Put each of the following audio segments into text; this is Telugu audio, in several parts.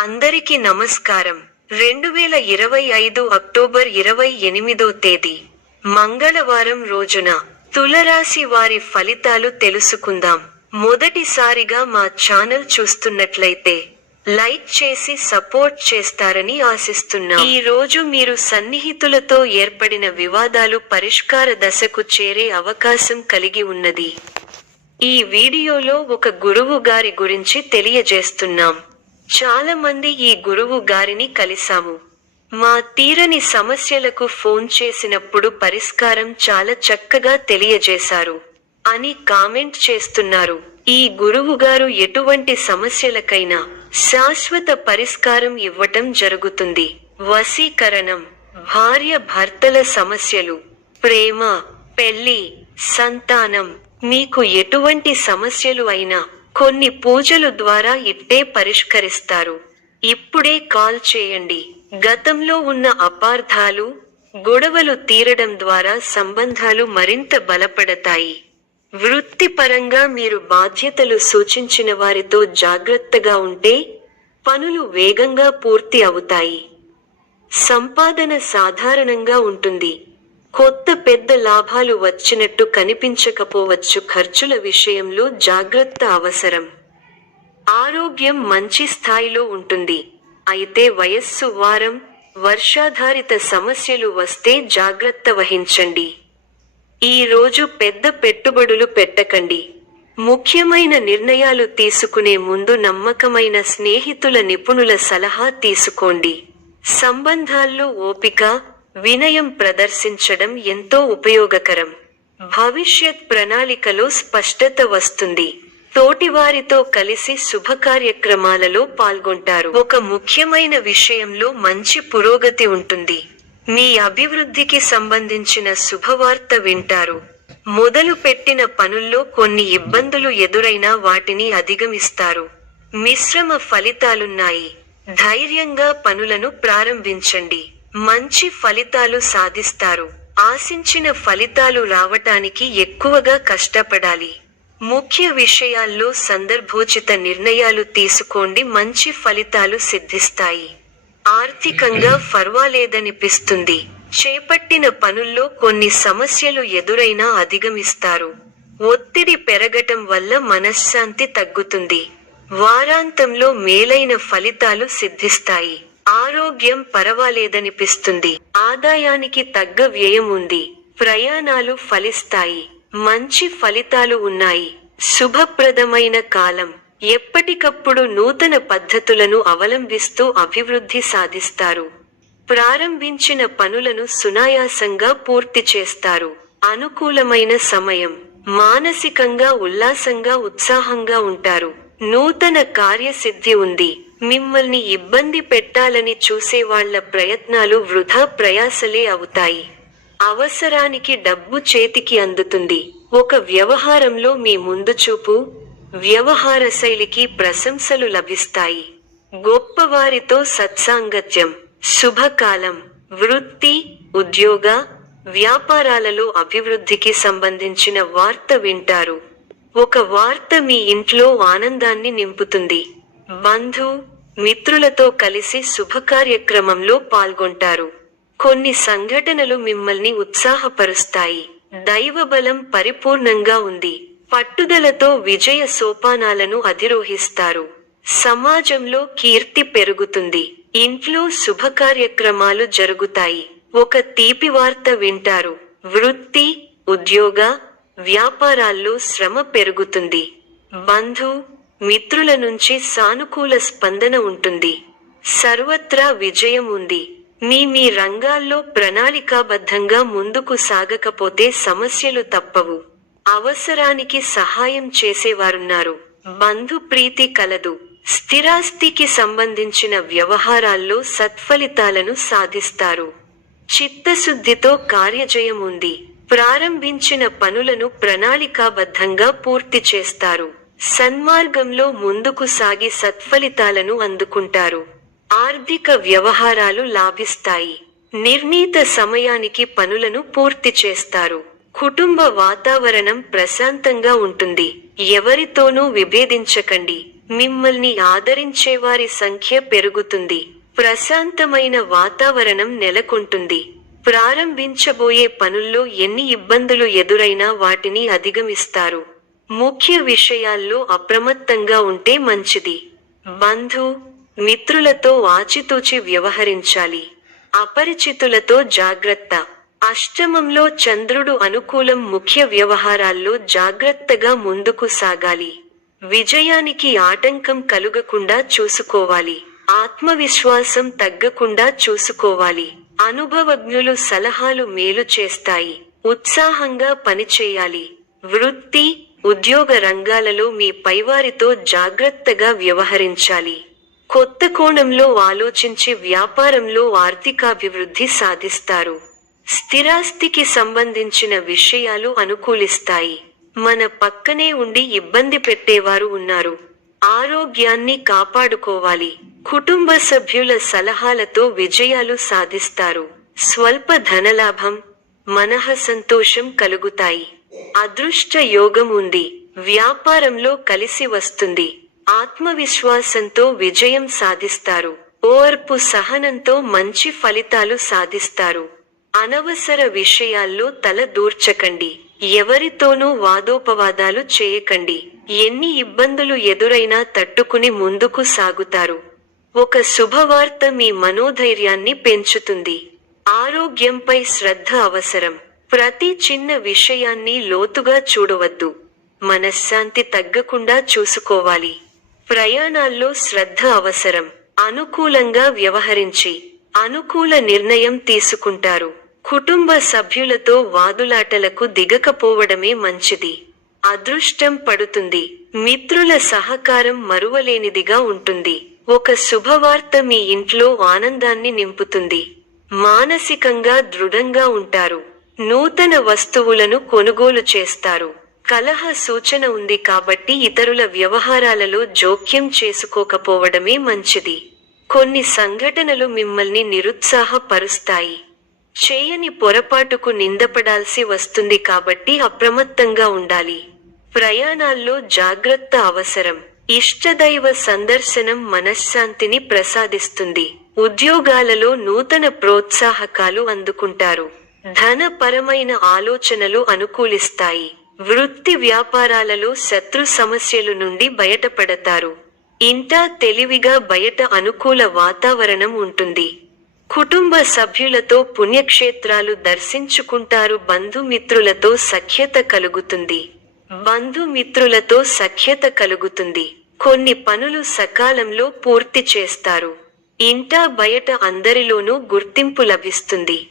అందరికీ నమస్కారం. 2025 అక్టోబర్ 28వ తేదీ మంగళవారం రోజున తులరాశి వారి ఫలితాలు తెలుసుకుందాం. మొదటిసారిగా మా ఛానల్ చూస్తున్నట్లయితే లైక్ చేసి సపోర్ట్ చేస్తారని ఆశిస్తున్నాం. ఈ రోజు మీరు సన్నిహితులతో ఏర్పడిన వివాదాలు పరిష్కార దశకు చేరే అవకాశం కలిగి ఉన్నది. ఈ వీడియోలో ఒక గురువు గారి గురించి తెలియజేస్తున్నాం. చాలా మంది ఈ గురువు గారిని కలిసాము. మా తీరని సమస్యలకు ఫోన్ చేసినప్పుడు పరిష్కారం చాలా చక్కగా తెలియజేశారు అని కామెంట్ చేస్తున్నారు. ఈ గురువు గారు ఎటువంటి సమస్యలకైనా శాశ్వత పరిష్కారం ఇవ్వటం జరుగుతుంది. వశీకరణం, భార్య భర్తల సమస్యలు, ప్రేమ, పెళ్లి, సంతానం, మీకు ఎటువంటి సమస్యలు అయినా కొన్ని పూజలు ద్వారా ఇట్టే పరిష్కరిస్తారు. ఇప్పుడే కాల్ చేయండి. గతంలో ఉన్న అపార్థాలు, గొడవలు తీరడం ద్వారా సంబంధాలు మరింత బలపడతాయి. వృత్తిపరంగా మీరు బాధ్యతలు సూచించిన వారితో జాగ్రత్తగా ఉంటే పనులు వేగంగా పూర్తి అవుతాయి. సంపాదన సాధారణంగా ఉంటుంది. కొత్త పెద్ద లాభాలు వచ్చినట్టు కనిపించకపోవచ్చు. ఖర్చుల విషయంలో జాగ్రత్త అవసరం. ఆరోగ్యం మంచి స్థాయిలో ఉంటుంది. అయితే వయస్సు, వారం, వర్షాధారిత సమస్యలు వస్తే జాగ్రత్త వహించండి. ఈ రోజు పెద్ద పెట్టుబడులు పెట్టకండి. ముఖ్యమైన నిర్ణయాలు తీసుకునే ముందు నమ్మకమైన స్నేహితుల, నిపుణుల సలహా తీసుకోండి. సంబంధాల్లో ఓపిక, వినయం ప్రదర్శించడం ఎంతో ఉపయోగకరం. భవిష్యత్ ప్రణాళికలో స్పష్టత వస్తుంది. తోటివారితో కలిసి శుభకార్యక్రమాలలో పాల్గొంటారు. ఒక ముఖ్యమైన విషయంలో మంచి పురోగతి ఉంటుంది. మీ అభివృద్ధికి సంబంధించిన శుభవార్త వింటారు. మొదలు పెట్టిన పనుల్లో కొన్ని ఇబ్బందులు ఎదురైనా వాటిని అధిగమిస్తారు. మిశ్రమ ఫలితాలున్నాయి. ధైర్యంగా పనులను ప్రారంభించండి. మంచి ఫలితాలు సాధిస్తారు. ఆశించిన ఫలితాలు రావటానికి ఎక్కువగా కష్టపడాలి. ముఖ్య విషయాల్లో సందర్భోచిత నిర్ణయాలు తీసుకోండి. మంచి ఫలితాలు సిద్ధిస్తాయి. ఆర్థికంగా పర్వాలేదనిపిస్తుంది. చేపట్టిన పనుల్లో కొన్ని సమస్యలు ఎదురైనా అధిగమిస్తారు. ఒత్తిడి పెరగటం వల్ల మనశ్శాంతి తగ్గుతుంది. వారాంతంలో మేలైన ఫలితాలు సిద్ధిస్తాయి. ఆరోగ్యం పర్వాలేదనిపిస్తుంది. ఆదాయానికి తగ్గ వ్యయం ఉంది. ప్రయాణాలు ఫలిస్తాయి. మంచి ఫలితాలు ఉన్నాయి. శుభప్రదమైన కాలం. ఎప్పటికప్పుడు నూతన పద్ధతులను అవలంబిస్తూ అభివృద్ధి సాధిస్తారు. ప్రారంభించిన పనులను సునాయాసంగా పూర్తి చేస్తారు. అనుకూలమైన సమయం. మానసికంగా ఉల్లాసంగా, ఉత్సాహంగా ఉంటారు. నూతన కార్యసిద్ధి ఉంది. మిమ్మల్ని ఇబ్బంది పెట్టాలని చూసేవాళ్ల ప్రయత్నాలు వృధా ప్రయాసలే అవుతాయి. అవసరానికి డబ్బు చేతికి అందుతుంది. ఒక వ్యవహారంలో మీ ముందుచూపు, వ్యవహార శైలికి ప్రశంసలు లభిస్తాయి. గొప్పవారితో సత్సాంగత్యం. శుభకాలం. వృత్తి, ఉద్యోగ, వ్యాపారాలలో అభివృద్ధికి సంబంధించిన వార్త వింటారు. ఒక వార్త మీ ఇంట్లో ఆనందాన్ని నింపుతుంది. బంధు, మిత్రులతో కలిసి శుభకార్యక్రమంలో పాల్గొంటారు. కొన్ని సంఘటనలు మిమ్మల్ని ఉత్సాహపరుస్తాయి. దైవబలం పరిపూర్ణంగా ఉంది. పట్టుదలతో విజయ సోపానాలను అధిరోహిస్తారు. సమాజంలో కీర్తి పెరుగుతుంది. ఇంట్లో శుభకార్యక్రమాలు జరుగుతాయి. ఒక తీపి వార్త వింటారు. వృత్తి, ఉద్యోగ, వ్యాపారాల్లో శ్రమ పెరుగుతుంది. బంధు, మిత్రుల నుంచి సానుకూల స్పందన ఉంటుంది. సర్వత్రా విజయం ఉంది. మీ రంగాల్లో ప్రణాళికాబద్ధంగా ముందుకు సాగకపోతే సమస్యలు తప్పవు. అవసరానికి సహాయం చేసేవారున్నారు. బంధు ప్రీతి కలదు. స్థిరాస్తికి సంబంధించిన వ్యవహారాల్లో సత్ఫలితాలను సాధిస్తారు. చిత్తశుద్ధితో కార్యజయం ఉంది. ప్రారంభించిన పనులను ప్రణాళికాబద్ధంగా పూర్తి చేస్తారు. సన్మార్గంలో ముందుకు సాగి సత్ఫలితాలను అందుకుంటారు. ఆర్థిక వ్యవహారాలు లాభిస్తాయి. నిర్ణీత సమయానికి పనులను పూర్తి చేస్తారు. కుటుంబ వాతావరణం ప్రశాంతంగా ఉంటుంది. ఎవరితోనూ విభేదించకండి. మిమ్మల్ని ఆదరించేవారి సంఖ్య పెరుగుతుంది. ప్రశాంతమైన వాతావరణం నెలకొంటుంది. ప్రారంభించబోయే పనుల్లో ఎన్ని ఇబ్బందులు ఎదురైనా వాటిని అధిగమిస్తారు. ముఖ్య విషయాల్లో అప్రమత్తంగా ఉంటే మంచిది. బంధు మిత్రులతో ఆచితూచి వ్యవహరించాలి. అపరిచితులతో జాగ్రత్త. అష్టమంలో చంద్రుడు అనుకూలం. ముఖ్య వ్యవహారాల్లో జాగ్రత్తగా ముందుకు సాగాలి. విజయానికి ఆటంకం కలుగకుండా చూసుకోవాలి. ఆత్మవిశ్వాసం తగ్గకుండా చూసుకోవాలి. అనుభవజ్ఞులు సలహాలు మేలు చేస్తాయి. ఉత్సాహంగా పనిచేయాలి. వృత్తి, ఉద్యోగ రంగాలలో మీ పైవారితో జాగ్రత్తగా వ్యవహరించాలి. కొత్త కోణంలో ఆలోచించి వ్యాపారంలో ఆర్థికాభివృద్ధి సాధిస్తారు. స్థిరాస్తికి సంబంధించిన విషయాలు అనుకూలిస్తాయి. మన పక్కనే ఉండి ఇబ్బంది పెట్టేవారు ఉన్నారు. ఆరోగ్యాన్ని కాపాడుకోవాలి. కుటుంబ సభ్యుల సలహాలతో విజయాలు సాధిస్తారు. స్వల్ప ధనలాభం, మనః సంతోషం కలుగుతాయి. అదృష్ట యోగం ఉంది. వ్యాపారంలో కలిసి వస్తుంది. ఆత్మవిశ్వాసంతో విజయం సాధిస్తారు. ఓర్పు సహనంతో మంచి ఫలితాలు సాధిస్తారు. అనవసర విషయాల్లో తల దూర్చకండి. ఎవరితోనూ వాదోపవాదాలు చేయకండి. ఎన్ని ఇబ్బందులు ఎదురైనా తట్టుకుని ముందుకు సాగుతారు. ఒక శుభవార్త మీ మనోధైర్యాన్ని పెంచుతుంది. ఆరోగ్యంపై శ్రద్ధ అవసరం. ప్రతి చిన్న విషయాన్ని లోతుగా చూడవద్దు. మనశ్శాంతి తగ్గకుండా చూసుకోవాలి. ప్రయాణాల్లో శ్రద్ధ అవసరం. అనుకూలంగా వ్యవహరించి అనుకూల నిర్ణయం తీసుకుంటారు. కుటుంబ సభ్యులతో వాదులాటలకు దిగకపోవడమే మంచిది. అదృష్టం పడుతుంది. మిత్రుల సహకారం మరువలేనిదిగా ఉంటుంది. ఒక శుభవార్త మీ ఇంట్లో ఆనందాన్ని నింపుతుంది. మానసికంగా దృఢంగా ఉంటారు. నూతన వస్తువులను కొనుగోలు చేస్తారు. కలహ సూచన ఉంది కాబట్టి ఇతరుల వ్యవహారాలలో జోక్యం చేసుకోకపోవడమే మంచిది. కొన్ని సంఘటనలు మిమ్మల్ని నిరుత్సాహపరుస్తాయి. చేయని పొరపాటుకు నిందపడాల్సి వస్తుంది కాబట్టి అప్రమత్తంగా ఉండాలి. ప్రయాణాల్లో జాగ్రత్త అవసరం. ఇష్టదైవ సందర్శనం మనశ్శాంతిని ప్రసాదిస్తుంది. ఉద్యోగాలలో నూతన ప్రోత్సాహకాలు అందుకుంటారు. ధనపరమైన ఆలోచనలు అనుకూలిస్తాయి. వృత్తి వ్యాపారాలలో శత్రు సమస్యలు నుండి బయటపడతారు. ఇంటా తెలివిగా బయట అనుకూల వాతావరణం ఉంటుంది. కుటుంబ సభ్యులతో పుణ్యక్షేత్రాలు దర్శించుకుంటారు. బంధుమిత్రులతో సఖ్యత కలుగుతుంది. బంధుమిత్రులతో సఖ్యత కలుగుతుంది. కొన్ని పనులు సకాలంలో పూర్తి చేస్తారు. ఇంటా బయట అందరిలోనూ గుర్తింపు లభిస్తుంది.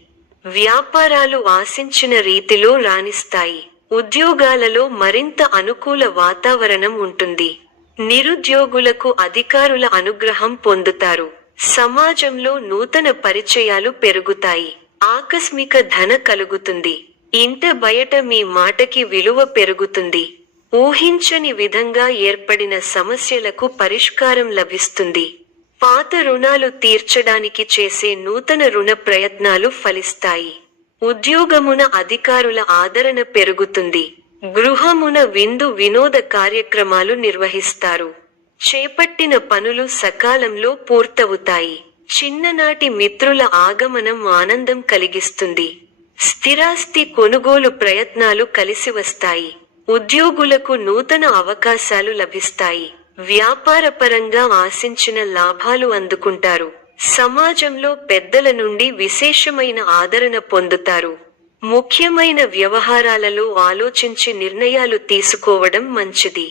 వ్యాపారాలు ఆశించిన రీతిలో రాణిస్తాయి. ఉద్యోగాలలో మరింత అనుకూల వాతావరణం ఉంటుంది. నిరుద్యోగులకు అధికారుల అనుగ్రహం పొందుతారు. సమాజంలో నూతన పరిచయాలు పెరుగుతాయి. ఆకస్మిక ధన కలుగుతుంది. ఇంట బయట మీ మాటకి విలువ పెరుగుతుంది. ఊహించని విధంగా ఏర్పడిన సమస్యలకు పరిష్కారం లభిస్తుంది. పాత రుణాలు తీర్చడానికి చేసే నూతన రుణ ప్రయత్నాలు ఫలిస్తాయి. ఉద్యోగమున అధికారుల ఆదరణ పెరుగుతుంది. గృహమున విందు వినోద కార్యక్రమాలు నిర్వహిస్తారు. చేపట్టిన పనులు సకాలంలో పూర్తవుతాయి. చిన్ననాటి మిత్రుల ఆగమనం ఆనందం కలిగిస్తుంది. స్థిరాస్తి కొనుగోలు ప్రయత్నాలు కలిసి వస్తాయి. ఉద్యోగులకు నూతన అవకాశాలు లభిస్తాయి. వ్యాపారపరంగా ఆశించిన లాభాలు అందుకుంటారు. సమాజంలో పెద్దల నుండి విశేషమైన ఆదరణ పొందుతారు. ముఖ్యమైన వ్యవహారాలలో ఆలోచించి నిర్ణయాలు తీసుకోవడం మంచిది.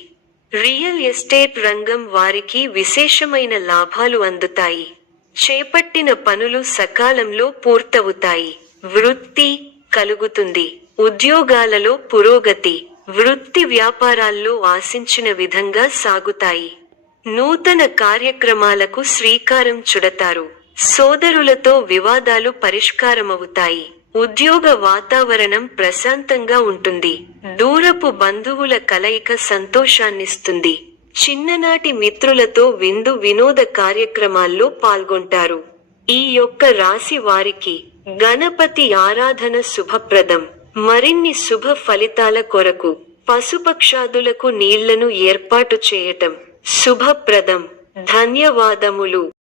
రియల్ ఎస్టేట్ రంగం వారికి విశేషమైన లాభాలు అందుతాయి. చేపట్టిన పనులు సకాలంలో పూర్తవుతాయి. వృత్తి కలుగుతుంది. ఉద్యోగాలలో పురోగతి. వృత్తి వ్యాపారాల్లో ఆశించిన విధంగా సాగుతాయి. నూతన కార్యక్రమాలకు శ్రీకారం చుడతారు. సోదరులతో వివాదాలు పరిష్కారమవుతాయి. ఉద్యోగ వాతావరణం ప్రశాంతంగా ఉంటుంది. దూరపు బంధువుల కలయిక సంతోషాన్నిస్తుంది. చిన్ననాటి మిత్రులతో విందు వినోద కార్యక్రమాల్లో పాల్గొంటారు. ఈ యొక్క రాశి వారికి గణపతి ఆరాధన శుభప్రదం. మరిన్ని శుభ ఫలితాల కొరకు పశుపక్షాదులకు నీళ్లను ఏర్పాటు చేయటం, శుభప్రదం. ధన్యవాదములు.